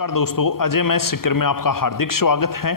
नमस्कार दोस्तों, अजय मैथ सीकर में आपका हार्दिक स्वागत है।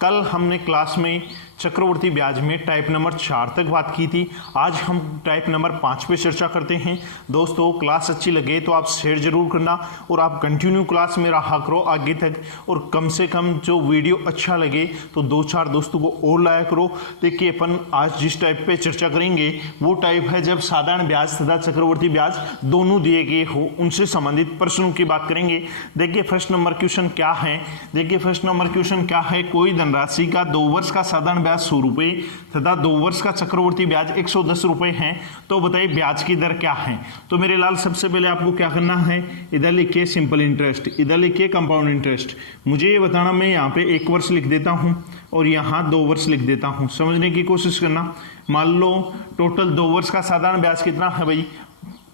कल हमने क्लास में चक्रवर्ती ब्याज में टाइप नंबर 4 तक बात की थी। आज हम टाइप नंबर 5 पे चर्चा करते हैं। दोस्तों, क्लास अच्छी लगे तो आप शेयर जरूर करना और आप कंटिन्यू क्लास में रहा करो आगे तक, और कम से कम जो वीडियो अच्छा लगे तो 2-4 दोस्तों को और लाया करो। देखिए, अपन आज जिस टाइप पे चर्चा करेंगे वो टाइप है जब साधारण ब्याज तथा चक्रवर्ती ब्याज दोनों दिए गए हो, उनसे संबंधित प्रश्नों की बात करेंगे। देखिए फर्स्ट नंबर क्वेश्चन क्या है। देखिए फर्स्ट नंबर क्वेश्चन क्या है, कोई धनराशि का 2 वर्ष का साधारण ब्याज 100 रुपए तथा 2 वर्ष का चक्रवर्ती ब्याज 110 रुपए है, तो बताइए ब्याज की दर क्या है। तो मेरे लाल सबसे पहले आपको क्या करना है, इधर लिखिए सिंपल इंटरेस्ट, इधर लिखिए कंपाउंड इंटरेस्ट। मुझे ये बताना, मैं यहाँ पे 1 वर्ष लिख देता हूँ और यहाँ 2 वर्ष लिख देता हूँ, समझने की कोशिश करना। मान लो टोटल 2 वर्ष का साधारण ब्याज कितना है भाई,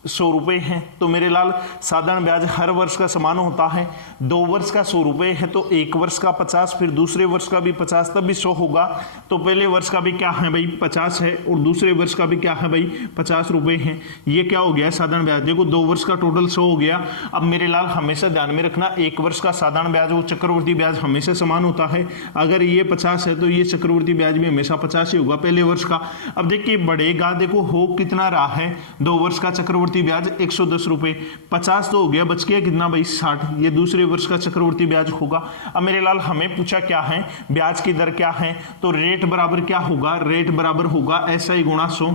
100 रुपए है। तो मेरे लाल साधारण ब्याज हर वर्ष का समान होता है। 2 वर्ष का 100 रुपए है तो 1 वर्ष का 50, फिर दूसरे वर्ष का भी 50, तब भी 100 होगा। तो पहले वर्ष का भी क्या है भाई 50 है और दूसरे वर्ष का भी क्या है भाई 50 रुपए है। ये क्या हो गया साधारण ब्याज। देखो 2 वर्ष का टोटल 100 हो गया। अब मेरे लाल हमेशा ध्यान में रखना, 1 वर्ष का साधारण ब्याज वो चक्रवर्ती ब्याज हमेशा समान होता है। अगर ये 50 है तो ये चक्रवर्ती ब्याज भी हमेशा 50 ही होगा पहले वर्ष का। अब देखिए बढ़ेगा, देखो हो कितना रहा है 2 वर्ष का चक्रवर्ती ब्याज 110 रुपए, 50 तो हो गया, बच गया कितना भाई 60, ये दूसरे वर्ष का चक्रवर्ती ब्याज होगा। अब मेरे लाल हमें पूछा क्या है, ब्याज की दर क्या है, तो रेट बराबर क्या होगा, रेट बराबर होगा SI गुणा 100,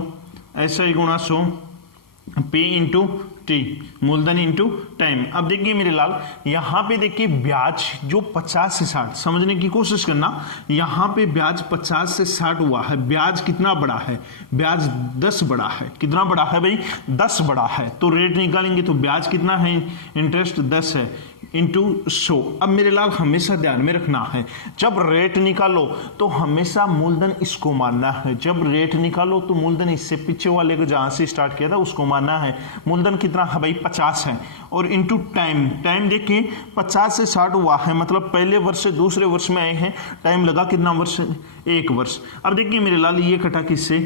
SI गुणा 100 P इंटू टी, मूलधन इंटू टाइम। अब देखिए मेरे लाल यहाँ पे देखिए ब्याज जो 50 से 60, समझने की कोशिश करना, यहाँ पे ब्याज 50 से 60 हुआ है। ब्याज कितना बड़ा है, ब्याज 10 बड़ा है। कितना बड़ा है भाई 10 बड़ा है। तो रेट निकालेंगे तो ब्याज कितना है, इंटरेस्ट 10 है इंटू 100। अब मेरे लाल हमेशा ध्यान में रखना है, जब रेट निकालो तो हमेशा मूलधन इसको मानना है। जब रेट निकालो तो मूलधन इससे पीछे वाले को जहां से स्टार्ट किया था उसको मानना है। मूलधन कितना है भाई 50 है, और इंटू टाइम, टाइम देखिए 50 से 60 हुआ है, मतलब पहले वर्ष से दूसरे वर्ष में आए हैं। टाइम लगा कितना वर्ष, 1 वर्ष। अब देखिए मेरे लाल ये कटा किससे,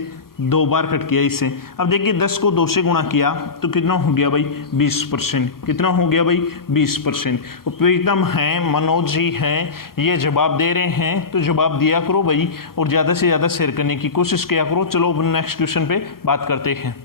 2 बार कट किया इससे। अब देखिए 10 को 2 से गुणा किया तो कितना हो गया भाई 20%। कितना हो गया भाई 20%। प्रीतम है, मनोज जी हैं, ये जवाब दे रहे हैं तो जवाब दिया करो भाई, और ज़्यादा से ज़्यादा शेयर करने की कोशिश किया करो। चलो नेक्स्ट क्वेश्चन पे बात करते हैं।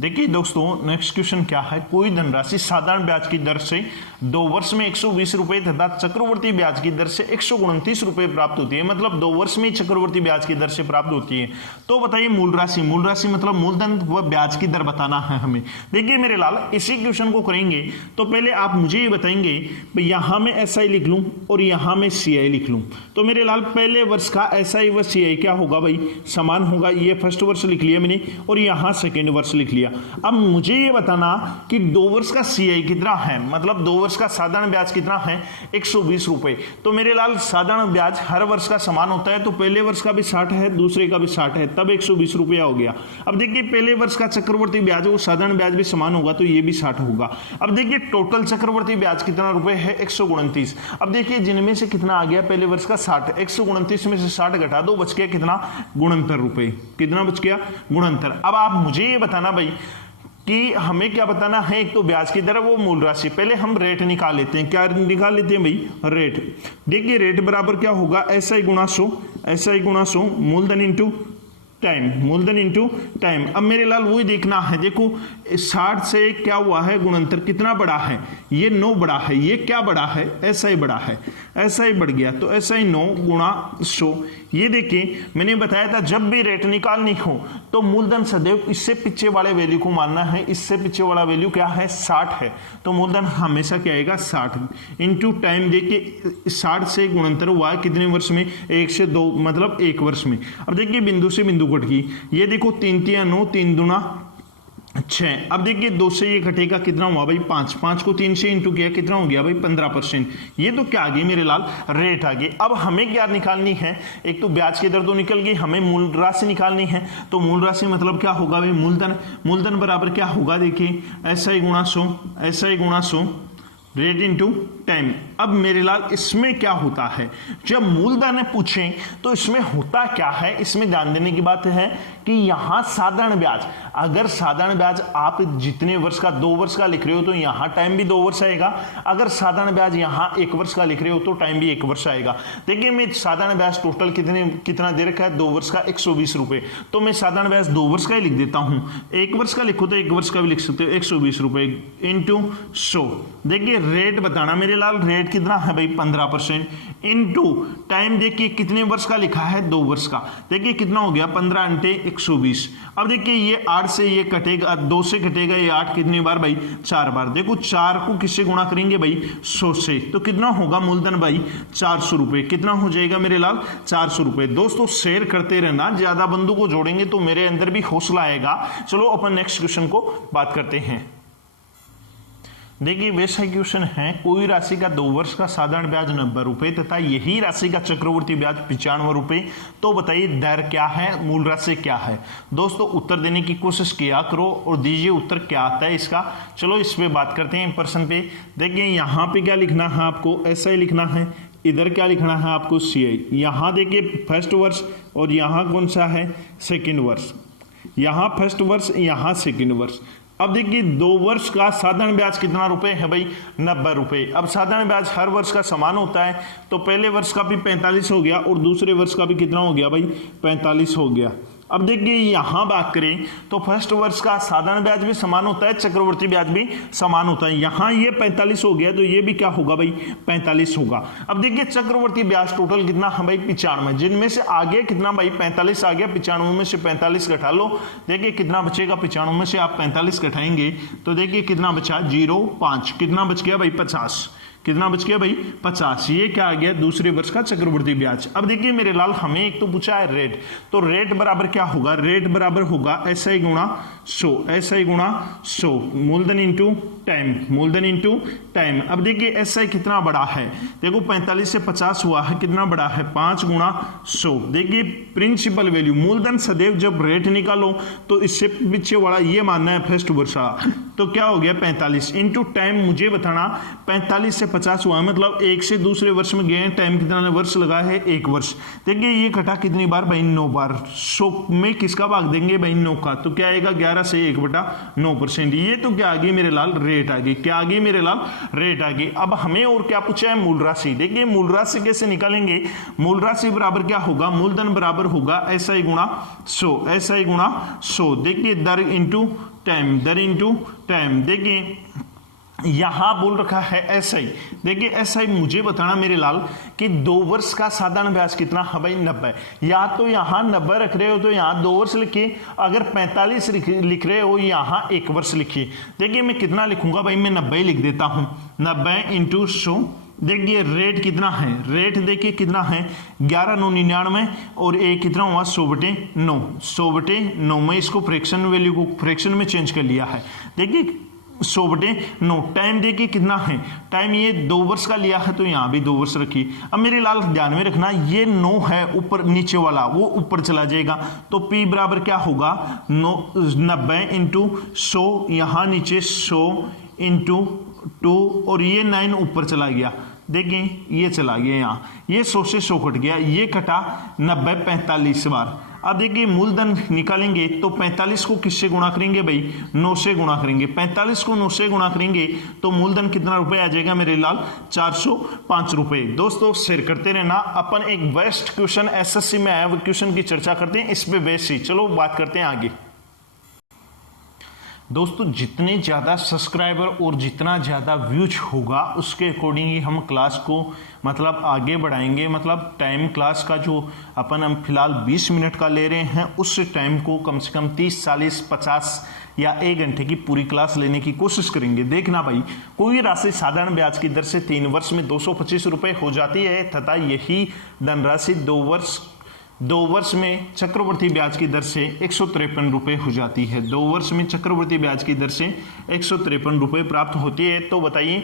देखिए दोस्तों नेक्स्ट क्वेश्चन क्या है, कोई धनराशि साधारण ब्याज की दर से 2 वर्ष में 120 रुपए तथा चक्रवर्ती ब्याज की दर से 129 रुपए प्राप्त होती है, मतलब 2 वर्ष में चक्रवर्ती ब्याज की दर से प्राप्त होती है। तो बताइए मूल राशि, मूल राशि मतलब मूलधन व ब्याज की दर बताना है हमें। देखिए मेरे लाल इसी क्वेश्चन को करेंगे तो पहले आप मुझे ये बताएंगे, यहां मैं SI लिख लूं और यहां मैं CI लिख लूं। तो मेरे लाल पहले वर्ष का SI व CI क्या होगा भाई, समान होगा। ये फर्स्ट वर्ष लिख लिया मैंने और यहां सेकेंड वर्ष लिख लिया। अब मुझे ये बताना कि 2 वर्ष का CI कितना है, मतलब 2 वर्ष का साधारण ब्याज कितना है 120 रुपए। तो मेरे लाल साधारण ब्याज हर वर्ष का समान होता है, तो पहले वर्ष का भी 60 है, दूसरे का भी 60 है, तब 120 रुपया हो गया। अब देखिए पहले वर्ष का चक्रवर्ती ब्याज वो साधारण ब्याज भी समान होगा, तो ये भी 60 होगा। अब देखिए टोटल चक्रवर्ती ब्याज कितना रुपए है 129। अब देखिए जिनमें से कितना आ गया पहले वर्ष का 60, 129 में से 60 घटा दो, बच गया कितना 69 रुपए। कितना बच गया 69। अब आप मुझे ये बताना भाई कि हमें क्या बताना है, एक तो ब्याज की दर वो मूल राशि। पहले हम रेट निकाल लेते हैं, क्या निकाल लेते हैं भाई रेट। देखिए रेट बराबर क्या होगा SI गुणा 100, SI गुणा 100 मूलधन इंटू टाइम, मूलधन इंटू टाइम। अब मेरे लाल वही देखना है, देखो 60 से क्या हुआ है गुणनतर, कितना बड़ा है ये 9 बड़ा है, ये क्या बड़ा है SI बड़ा है, SI बढ़ गया तो SI 9 गुणा 100। ये देखिए मैंने बताया था जब भी रेट निकालनी हो तो मूलधन सदैव इससे पीछे वाले वैल्यू को मानना है। इससे पीछे वाला वैल्यू क्या है 60 है, तो मूलधन हमेशा क्या आएगा 60 इंटू टाइम। देखिए 60 से गुणनतर हुआ है कितने वर्ष में, 1 से 2 मतलब 1 वर्ष में। अब देखिए बिंदु से बिंदु कट गई, ये देखो 3 3 9, 3 दूना 6। अब देखिए 2 से ये घटेगा कितना हुआ भाई 5, 5 को 3 से इंटू किया कितना हो गया भाई 15%। ये तो क्या आ गई मेरे लाल रेट आ गई। अब हमें क्या निकालनी है, एक तो ब्याज की दर तो निकल गई, हमें मूल राशि निकालनी है। तो मूल राशि मतलब क्या होगा भाई मूलधन, मूलधन बराबर क्या होगा देखिए SI गुणा 100, SI गुणा 100 रेट इंटू टाइम। अब मेरे लाल इसमें क्या होता है, जब मूलधन पूछें तो इसमें होता क्या है, इसमें ध्यान देने की बात है कि यहां साधारण ब्याज, अगर साधारण ब्याज आप जितने वर्ष का 2 वर्ष का लिख रहे हो तो यहां टाइम भी 2 वर्ष आएगा, अगर साधारण ब्याज यहां 1 वर्ष का लिख रहे हो तो टाइम भी 1 वर्ष आएगा। देखिए मैं साधारण ब्याज टोटल कितना दे रखा है, 2 वर्ष का 120 रुपए, तो मैं साधारण ब्याज 2 वर्ष का ही लिख देता हूं। 1 वर्ष का लिखो तो 1 वर्ष का भी लिख सकते हो, 120 रुपए इंटू 100। देखिए रेट बताना मेरे लाल, रेट कितना है भाई 15% इंटू टाइम, देखिए कितने वर्ष का लिखा है 2 वर्ष का, देखिए कितना हो गया 15 × 120। अब देखिए ये 8 से ये कटेगा, 2 से कटेगा ये 8, कितनी बार भाई 4 बार। देखो 4 को किससे गुणा करेंगे भाई 100 से, तो कितना होगा मूलधन भाई 400 रुपए, कितना हो जाएगा मेरे लाल 400 रुपए। दोस्तों शेयर करते रहना, ज्यादा बंधु को जोड़ेंगे तो मेरे अंदर भी हौसला आएगा। चलो अपन नेक्स्ट क्वेश्चन को बात करते हैं। देखिए वैसा क्वेश्चन है, कोई राशि का 2 वर्ष का साधारण ब्याज 90 रुपए तथा यही राशि का चक्रवर्ती ब्याज 95 रुपए, तो बताइए दर क्या है, मूल राशि क्या है। दोस्तों उत्तर देने की कोशिश किया करो और दीजिए उत्तर क्या आता है इसका। चलो इस पे बात करते हैं प्रश्न पे। देखिए यहाँ पे क्या लिखना है आपको, ऐसा ही लिखना है, इधर क्या लिखना है आपको CI। यहाँ देखिए फर्स्ट वर्ष और यहाँ कौन सा है सेकेंड वर्ष, यहाँ फर्स्ट वर्ष यहाँ सेकेंड वर्ष। अब देखिए 2 वर्ष का साधारण ब्याज कितना रुपए है भाई 90 रुपए। अब साधारण ब्याज हर वर्ष का समान होता है, तो पहले वर्ष का भी 45 हो गया और दूसरे वर्ष का भी कितना हो गया भाई 45 हो गया। अब देखिए यहां बात करें तो फर्स्ट वर्ष का साधारण ब्याज भी समान होता है, चक्रवर्ती ब्याज भी समान होता है। यहां ये 45 हो गया तो ये भी क्या होगा भाई 45 होगा। अब देखिए चक्रवर्ती ब्याज टोटल कितना है भाई 95, जिनमें से आगे कितना भाई 45 आ गया, 95 में से 45 घटा लो, देखिए कितना बचेगा, 95 में से आप 45 घटाएंगे तो देखिए कितना बचा 0.5, कितना बच गया भाई 50, कितना बच गया भाई 50। ये क्या आ गया दूसरे वर्ष का चक्रवर्ती ब्याज। अब देखिए मेरे लाल हमें एक तो पूछा है रेट, तो रेट बराबर क्या होगा, रेट बराबर होगा SI गुणा 100, SI गुणा 100, मूलधन इंटू टाइम, मूलधन इंटू टाइम। अब देखिए SI कितना बड़ा है, देखो 45 से 50 हुआ है, कितना बड़ा है 5 गुणा 100। देखिए प्रिंसिपल वैल्यू, मूलधन सदैव जब रेट निकालो तो इससे पीछे वाला ये मानना है फर्स्ट वर्ष वाला, तो क्या हो गया 45 इंटू टाइम, मुझे बताना 45 से 50 हुआ मतलब एक से दूसरे वर्ष में गए, टाइम कितना वर्ष लगा है 1 वर्ष। देखिए ये घटा कितनी बार भाई 9 बार, 100 में किसका भाग देंगे भाई 9 का, तो क्या आएगा 11 से 1/9%। ये तो क्या आ गई मेरे लाल रेट आ गई, क्या आ गई मेरे लाल रेट आ गई। अब हमें और क्या पूछा है मूल राशि। देखिए मूल राशि कैसे निकालेंगे, मूल राशि बराबर क्या होगा, मूलधन बराबर होगा SI गुणा 100, SI गुणा 100। देखिए दर इंटू टाइम, दर इंटू टाइम। देखिए यहां बोल रखा है SI, देखिए SI मुझे बताना मेरे लाल कि 2 वर्ष का साधारण ब्याज कितना है भाई 90, या तो यहां 90 रख रहे हो तो यहां 2 वर्ष लिखिए, अगर 45 लिख रहे हो यहां 1 वर्ष लिखिए। देखिए मैं कितना लिखूंगा भाई, मैं 90 लिख देता हूं, 90 इंटू 100। देखिए रेट कितना है, रेट देखिए कितना है 11,999 और ए कितना हुआ 100/9, 100/9 में इसको फ्रैक्शन वैल्यू को फ्रैक्शन में चेंज कर लिया है। देखिए 100/9। टाइम देखिए कितना है, टाइम ये 2 वर्ष का लिया है तो यहाँ भी 2 वर्ष रखिए। अब मेरे लाल ध्यान में रखना ये 9 है ऊपर नीचे वाला वो ऊपर चला जाएगा, तो P बराबर क्या होगा 90 इंटू 100, यहाँ नीचे 100 इंटू 2 और ये 9 ऊपर चला गया, देखिए ये चला गया यहाँ, ये 100 से 100 कट गया, ये कटा 90 45 बार। अब देखिए मूलधन निकालेंगे तो 45 को किससे गुणा करेंगे भाई 9 से गुणा करेंगे, 45 को 9 से गुणा करेंगे तो मूलधन कितना रुपए आ जाएगा मेरे लाल 405 रुपए। दोस्तों शेयर करते रहना, अपन एक बेस्ट क्वेश्चन SSC में आया वो क्वेश्चन की चर्चा करते हैं, इस पे बेस्ट ही। चलो बात करते हैं आगे। दोस्तों जितने ज़्यादा सब्सक्राइबर और जितना ज़्यादा व्यूज होगा उसके अकॉर्डिंग ही हम क्लास को मतलब आगे बढ़ाएंगे। मतलब टाइम क्लास का जो हम फिलहाल 20 मिनट का ले रहे हैं उस टाइम को कम से कम 30 40 50 या 1 घंटे की पूरी क्लास लेने की कोशिश करेंगे। देखना भाई कोई राशि साधारण ब्याज की दर से 3 वर्ष में 225 रुपये हो जाती है तथा यही धनराशि 2 वर्ष में चक्रवर्ती ब्याज की दर से 153 रुपये हो जाती है। 2 वर्ष में चक्रवर्ती ब्याज की दर से 153 रुपये प्राप्त होती है। तो बताइए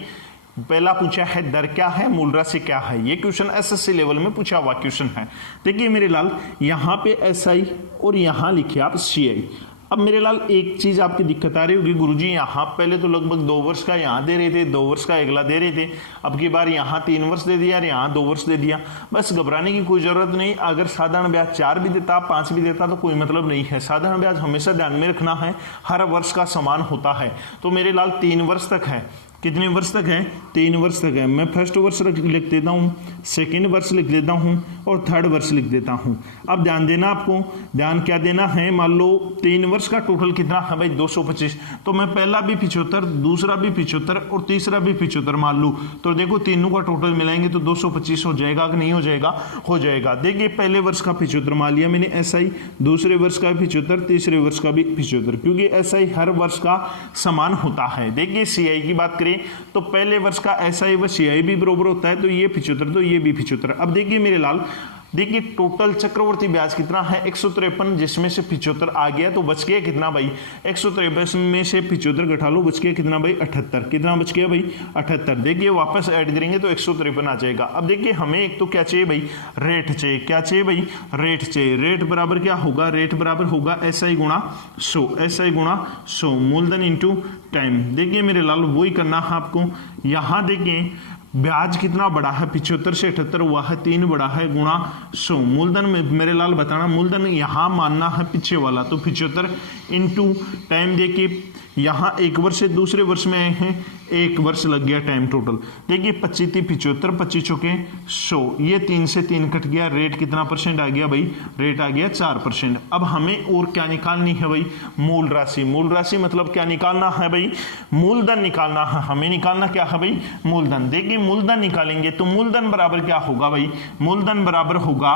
पहला पूछा है दर क्या है, मूल राशि क्या है। ये क्वेश्चन SSC लेवल में पूछा हुआ क्वेश्चन है। देखिए मेरे लाल यहाँ पे SI और यहाँ लिखिए आप CI। अब मेरे लाल एक चीज आपकी दिक्कत आ रही होगी, गुरुजी यहाँ पहले तो लगभग 2 वर्ष का यहाँ दे रहे थे, 2 वर्ष का अगला दे रहे थे, अब की बार यहाँ 3 वर्ष दे दिया और यहाँ 2 वर्ष दे दिया। बस घबराने की कोई जरूरत नहीं, अगर साधारण ब्याज 4 भी देता 5 भी देता तो कोई मतलब नहीं है। साधारण ब्याज हमेशा ध्यान में रखना है, हर वर्ष का समान होता है। तो मेरे लाल 3 वर्ष तक है, कितने वर्ष तक है? 3 वर्ष तक है। मैं फर्स्ट वर्ष लिख देता हूँ, सेकेंड वर्ष लिख देता हूँ और थर्ड वर्ष लिख देता हूँ। अब ध्यान देना, आपको ध्यान क्या देना है, मान लो 3 वर्ष का टोटल कितना है भाई 225, तो मैं पहला भी 75, दूसरा भी 75 और तीसरा भी 75 मान लूँ, तो देखो तीनों का टोटल मिलाएंगे तो 225 हो जाएगा कि नहीं हो जाएगा? हो जाएगा। देखिए पहले वर्ष का 75 मान लिया मैंने SI, दूसरे वर्ष का 75, तीसरे वर्ष का भी 75, क्योंकि SI हर वर्ष का समान होता है। देखिए CI की बात करें तो पहले वर्ष का SI व CI भी बराबर होता है, तो ये 75 तो ये भी 75। अब देखिए मेरे लाल, देखिए टोटल चक्रवर्ती ब्याज कितना है 153, जिसमें से 75 आ गया तो बच गया कितना भाई 153 में से 75 घटा लो, बच गया कितना भाई 78। कितना बच गया भाई 78। देखिए वापस ऐड करेंगे तो 153 आ जाएगा। अब देखिए हमें एक तो क्या चाहिए भाई, रेट चाहिए। क्या चाहिए भाई? रेट चाहिए। रेट बराबर क्या होगा? रेट बराबर होगा SI गुणा 100, SI गुणा 100 मूलधन इंटू टाइम। देखिए मेरे लाल वही करना है आपको। यहाँ देखिए ब्याज कितना बड़ा है, 75 से 78 हुआ है, 3 बड़ा है गुणा 100। मूलधन में मेरे लाल बताना, मूलधन यहाँ मानना है पीछे वाला, तो 75 इंटू टाइम। देखिए यहाँ 1 वर्ष से दूसरे वर्ष में आए हैं, 1 वर्ष लग गया टाइम टोटल। देखिए 25 × 75, 25 चौके 100, ये 3 से 3 कट गया। रेट कितना परसेंट आ गया भाई? रेट आ गया 4%। अब हमें और क्या निकालनी है भाई? मूल राशि। मूल राशि मतलब क्या निकालना है भाई? मूलधन निकालना है हमें। निकालना क्या है भाई? मूलधन। देखिए मूलधन निकालेंगे तो मूलधन बराबर क्या होगा भाई? मूलधन बराबर होगा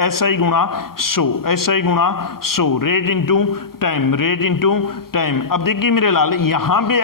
SI गुणा 100, SI गुणा 100, rate into time, rate into time. अब देखिए मेरे लाल यहाँ पे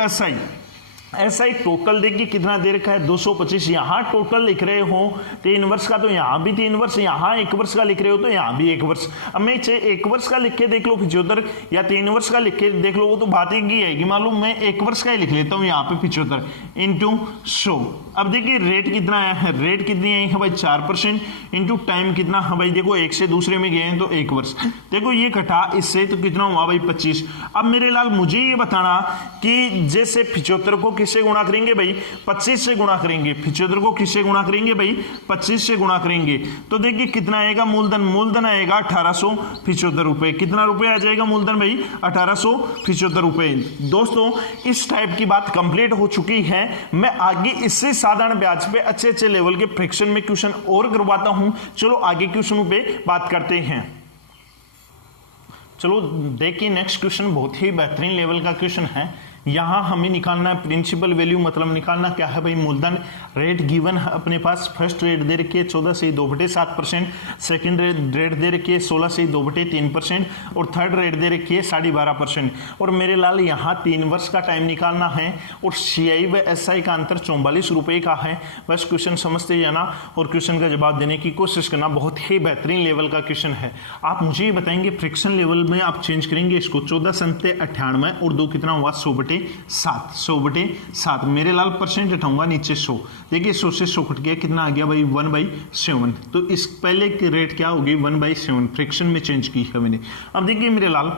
SI टोटल देखिए कितना दे रखा है 225। यहाँ टोटल लिख रहे हो 3 वर्ष का, तो यहाँ भी 3 वर्ष, यहाँ 1 वर्ष का लिख रहे हो तो यहाँ भी 1 वर्ष। अब मैं 1 वर्ष का लिख के देख लो 75, या 3 वर्ष का लिख के देख लो, वो तो बात एक ही आएगी। मालूम मैं 1 वर्ष का ही लिख लेता हूँ यहाँ पे 75 इंटू 100। अब देखिए रेट कितना आया है? रेट कितनी आई है भाई 4%, इंटू टाइम कितना है भाई? देखो एक से दूसरे में गए हैं तो 1 वर्ष। देखो ये कटा इससे तो कितना हुआ भाई 25। अब मेरे लाल मुझे ये बताना कि जैसे 75 को किससे गुणा करेंगे भाई? 25 से गुणा करेंगे। 75 को किससे गुणा करेंगे भाई? 25 से गुणा करेंगे। तो देखिए कितना आएगा मूलधन? मूलधन आएगा 1875 रुपए। कितना रुपए आ जाएगा मूलधन भाई? 1875 रुपए। दोस्तों इस टाइप की बात कंप्लीट हो चुकी है। मैं आगे इससे साधारण ब्याज पे अच्छे अच्छे लेवल के फ्रैक्शन में क्वेश्चन और करवाता हूं। चलो आगे क्वेश्चनों पे बात करते हैं। चलो देखिए नेक्स्ट क्वेश्चन बहुत ही बेहतरीन लेवल का क्वेश्चन है। यहाँ हमें निकालना है प्रिंसिपल वैल्यू, मतलब निकालना क्या है भाई? मूलधन। रेट गिवन है अपने पास। फर्स्ट रेट दे रखी है 14 से 2/7%, सेकंड रेट दे रखी है 16 से 2/3% और थर्ड रेट दे रखी है 12.5%। और मेरे लाल यहाँ 3 वर्ष का टाइम निकालना है और CI व SI का अंतर 44 रुपये का है। बस क्वेश्चन समझते जाना और क्वेश्चन का जवाब देने की कोशिश करना। बहुत ही बेहतरीन लेवल का क्वेश्चन है। आप मुझे ये बताएंगे फ्रैक्शन लेवल में आप चेंज करेंगे इसको। 14 संते 98 और 2 कितना हुआ? 100/7, 100/7। मेरे लाल परसेंट हटाऊंगा नीचे 100। देखिए 100 से 100 कट गया, कितना आ गया भाई? 1/7। तो इस पहले की रेट क्या होगी? 1/7 फ्रैक्शन में चेंज की है मैंने। अब देखिए मेरे लाल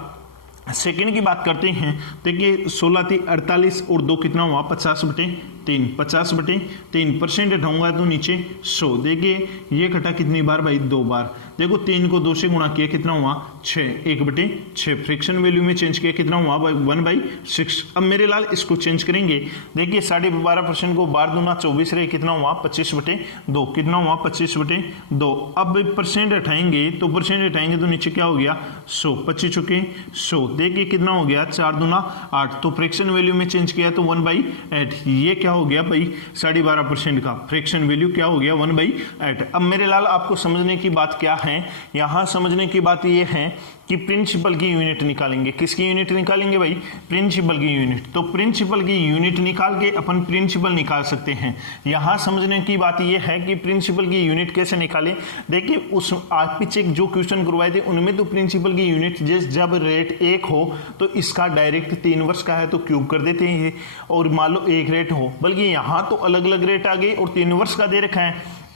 सेकंड की बात करते हैं। देखिए 16 × 48 और 2 कितना हुआ? 50/3, 50/3। परसेंट हटाऊंगा तो नीचे 100। देखिए ये कटा कितनी बार भाई? 2 बार। देखो 3 को 2 से गुणा किया, कितना हुआ? 6, 1/6। फ्रैक्शन वैल्यू में चेंज किया, कितना हुआ भाई? 1/6। अब मेरे लाल इसको चेंज करेंगे। देखिए 12.5% को बार दूना 24 रहे, कितना हुआ? 25/2। कितना हुआ? 25/2। अब परसेंट हटाएंगे तो तो नीचे क्या हो गया? 100, 25 चुके 100। देखिए कितना हो गया? 4 दूना 8। तो फ्रैक्शन वैल्यू में चेंज किया तो 1/8। ये क्या हो गया भाई? 12.5% का फ्रैक्शन वैल्यू क्या हो गया? 1/8। अब मेरे लाल आपको समझने की बात क्या है? यहां समझने की बात यह है कि प्रिंसिपल की यूनिट निकालेंगे। किसकी यूनिट निकालेंगे भाई? प्रिंसिपल की यूनिट। तो प्रिंसिपल की यूनिट निकाल के अपन प्रिंसिपल निकाल सकते हैं। यहां समझने की बात यह है कि प्रिंसिपल की यूनिट कैसे निकालें। देखिए उस आज पीछे जो क्वेश्चन करवाए थे उनमें तो प्रिंसिपल की यूनिट जब रेट 1 हो तो इसका डायरेक्ट 3 वर्ष का है तो क्यूब कर देते हैं, और मान लो 1 रेट हो, बल्कि यहां तो अलग अलग रेट आ गए और 3 वर्ष का दे रखा है।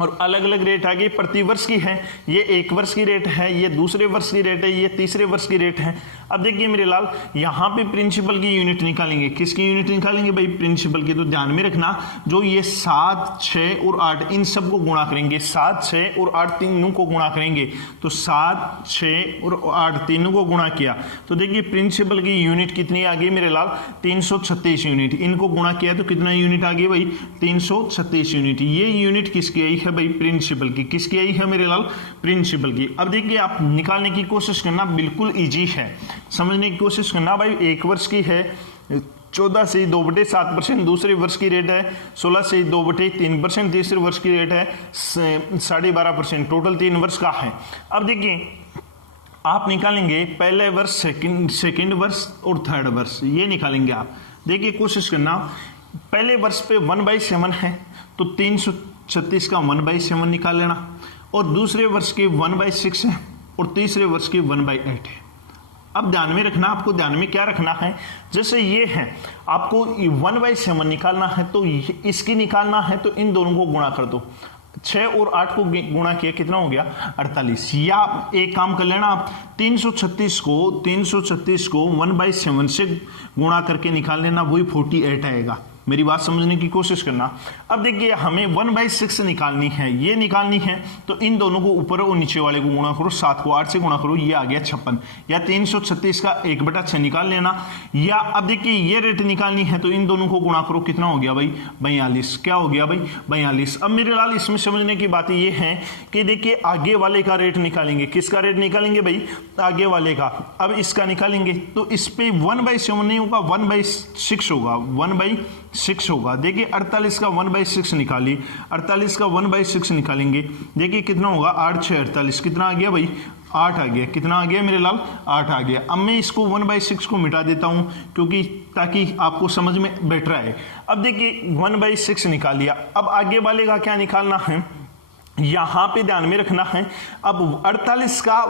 और अलग अलग रेट आ गई प्रति वर्ष की है। ये एक वर्ष की रेट है, ये दूसरे वर्ष की रेट है, ये तीसरे वर्ष की रेट है। अब देखिए मेरे लाल, यहाँ पे प्रिंसिपल की यूनिट निकालेंगे। किसकी यूनिट निकालेंगे भाई? प्रिंसिपल की। तो ध्यान में रखना, जो ये 7, 6 और 8 इन सब को गुणा करेंगे, 7, 6 और 8 तीनों को गुणा करेंगे। तो 7, 6 और 8 तीनों को गुणा किया तो देखिए प्रिंसिपल की यूनिट कितनी आ गई मेरे लाल? 336 यूनिट। इनको गुणा किया तो कितना यूनिट आ गई भाई? 336 यूनिट। ये यूनिट किसकी आई है भाई? प्रिंसिपल की। किसकी आई है मेरे लाल? प्रिंसिपल की। अब देखिए आप निकालने की कोशिश करना, बिल्कुल इजी है, समझने की कोशिश करना भाई। एक वर्ष की है 14 से 2/7%, दूसरे वर्ष की रेट है 16 से 2/3%, तीसरे वर्ष की रेट है 12.5%, टोटल 3 वर्ष का है। अब देखिए आप निकालेंगे पहले वर्ष, सेकंड वर्ष और थर्ड वर्ष, ये निकालेंगे आप। देखिए कोशिश करना, पहले वर्ष पे 1/7 है तो 336 का 1/7 निकाल लेना, और दूसरे वर्ष के 1/6 है और तीसरे वर्ष के 1/8 है। अब ध्यान में रखना, आपको ध्यान में क्या रखना है, जैसे ये है आपको 1/7 निकालना है तो इसकी निकालना है तो इन दोनों को गुणा कर दो। 6 और 8 को गुणा किया कितना हो गया? 48। या एक काम कर लेना आप, 336 को 1/7 से गुणा करके निकाल लेना, वही 48 आएगा। मेरी बात समझने की कोशिश करना। अब देखिए हमें 1/6 निकालनी है, ये निकालनी है तो इन दोनों को ऊपर और नीचे वाले को गुणा करो, 7 को 8 से गुणा करो, ये आ गया 56। या 336 का 1/6 निकाल लेना। या अब देखिए ये रेट निकालनी है तो इन दोनों को गुणा करो, कितना हो गया भाई? 42। क्या हो गया भाई? 42। अब मेरे लाल इसमें समझने की बात ये है कि देखिए आगे वाले का रेट निकालेंगे। किसका रेट निकालेंगे भाई? आगे वाले का। अब इसका निकालेंगे तो इस पे 1/7 नहीं होगा, 1/6 होगा, 1/6 होगा। देखिए 48 का 1/6 निकालिए, 48 का 1/6 निकालेंगे, देखिए कितना होगा? 8 6 48, कितना आ गया भाई? 8 आ गया। कितना आ गया मेरे लाल? 8 आ गया। अब मैं इसको 1/6 को मिटा देता हूं क्योंकि ताकि आपको समझ में बेटर आए। अब देखिए 1/6 निकाल लिया। अब आगे वाले का क्या निकालना है, यहां पे ध्यान में रखना है। अब 48 का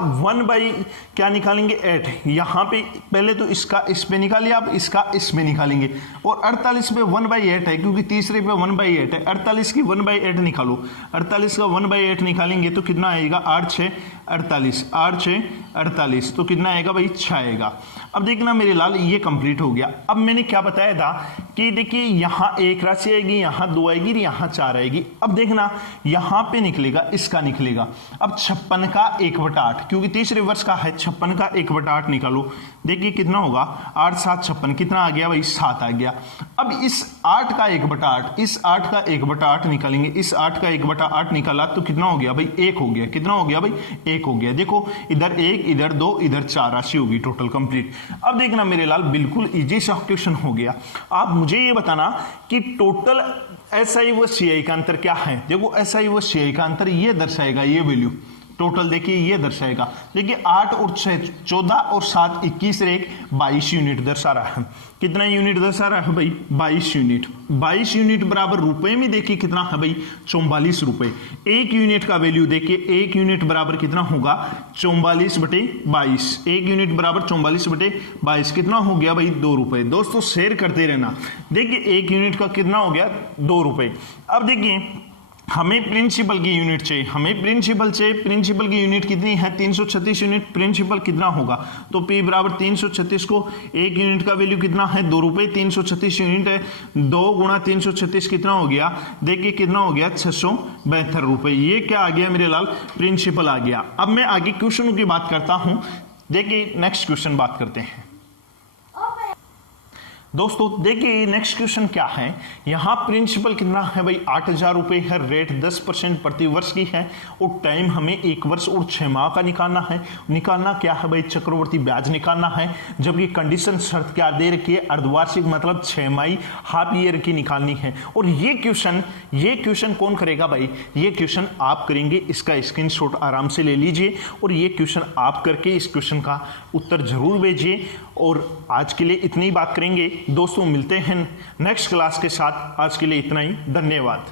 क्या निकालेंगे? 8। यहां पे पहले तो इसका इस पे निकालिए, आप इसका इस पे निकालेंगे, और 48 पे 1/8 है क्योंकि तीसरे पे 1/8 है। 48 की 1/8 निकालो, 48 का 1/8 निकालेंगे तो कितना आएगा? 8 6 48, 8 6 48, तो कितना आएगा भाई? 6 आएगा। अब देखना मेरे लाल ये कंप्लीट हो गया। अब मैंने क्या बताया था कि देखिए यहां एक राशि आएगी, यहां 2 आएगी, यहां 4 आएगी। अब देखना यहां पे निकलेगा, इसका निकलेगा। अब 56 का 1/8 क्योंकि तीसरे वर्ष का है, 56 का 1/8 निकालो, देखिए कितना होगा? 8 7 56, कितना आ गया भाई? 7 आ गया। अब इस 8 का 1/8, इस 8 का 1/8 निकालेंगे, इस 8 का 1/8 निकाला तो कितना हो गया भाई? 1 हो गया। कितना हो गया भाई? 1 हो गया। देखो इधर 1, इधर 2, इधर 4 राशि होगी, टोटल कंप्लीट। अब देखना मेरे लाल बिल्कुल इजी सा क्वेश्चन हो गया। आप मुझे ये बताना कि टोटल एसआई व सीआई का अंतर क्या है। देखो एसआई व सीआई का अंतर ये दर्शाएगा, ये वैल्यू टोटल देखिए ये दर्शाएगा। देखिए 8 और 6 14 और 7 21 रेख 22 यूनिट दर्शा रहा है। कितना यूनिट दर्शा रहा है भाई? 22 यूनिट। 22 यूनिट बराबर रुपए में देखिए कितना है भाई? 44 रुपए। एक यूनिट का वैल्यू देखिए, एक यूनिट बराबर कितना होगा? 44/22। एक यूनिट बराबर 44/22, कितना हो गया भाई? 2 रुपए। दोस्तों शेयर करते रहना। देखिए एक यूनिट का कितना हो गया? 2 रुपए। अब देखिए हमें प्रिंसिपल की यूनिट चाहिए, हमें प्रिंसिपल चाहिए। प्रिंसिपल की यूनिट कितनी है? 336 यूनिट। प्रिंसिपल कितना होगा? तो P बराबर 336 को एक यूनिट का वैल्यू कितना है? 2 रुपए। 336 यूनिट है, 2 गुणा 336 कितना हो गया? देखिए कितना हो गया? 672 रुपए। ये क्या आ गया मेरे लाल? प्रिंसिपल आ गया। अब मैं आगे क्वेश्चनों की बात करता हूं। देखिए नेक्स्ट क्वेश्चन बात करते हैं दोस्तों। देखिए नेक्स्ट क्वेश्चन क्या है, यहां प्रिंसिपल कितना है भाई? 8000 रुपए है। रेट 10% प्रति वर्ष की है और टाइम हमें 1 वर्ष और 6 माह का निकालना है। निकालना क्या है भाई? चक्रवर्ती ब्याज निकालना है। जबकि कंडीशन शर्त क्या दे रखी है? अर्धवार्षिक मतलब 6 माही हाफ ईयर की निकालनी है। और ये क्वेश्चन कौन करेगा भाई? ये क्वेश्चन आप करेंगे। इसका स्क्रीनशॉट आराम से ले लीजिए और ये क्वेश्चन आप करके इस क्वेश्चन का उत्तर जरूर भेजिए। और आज के लिए इतनी बात करेंगे दोस्तों, मिलते हैं नेक्स्ट क्लास के साथ। आज के लिए इतना ही, धन्यवाद।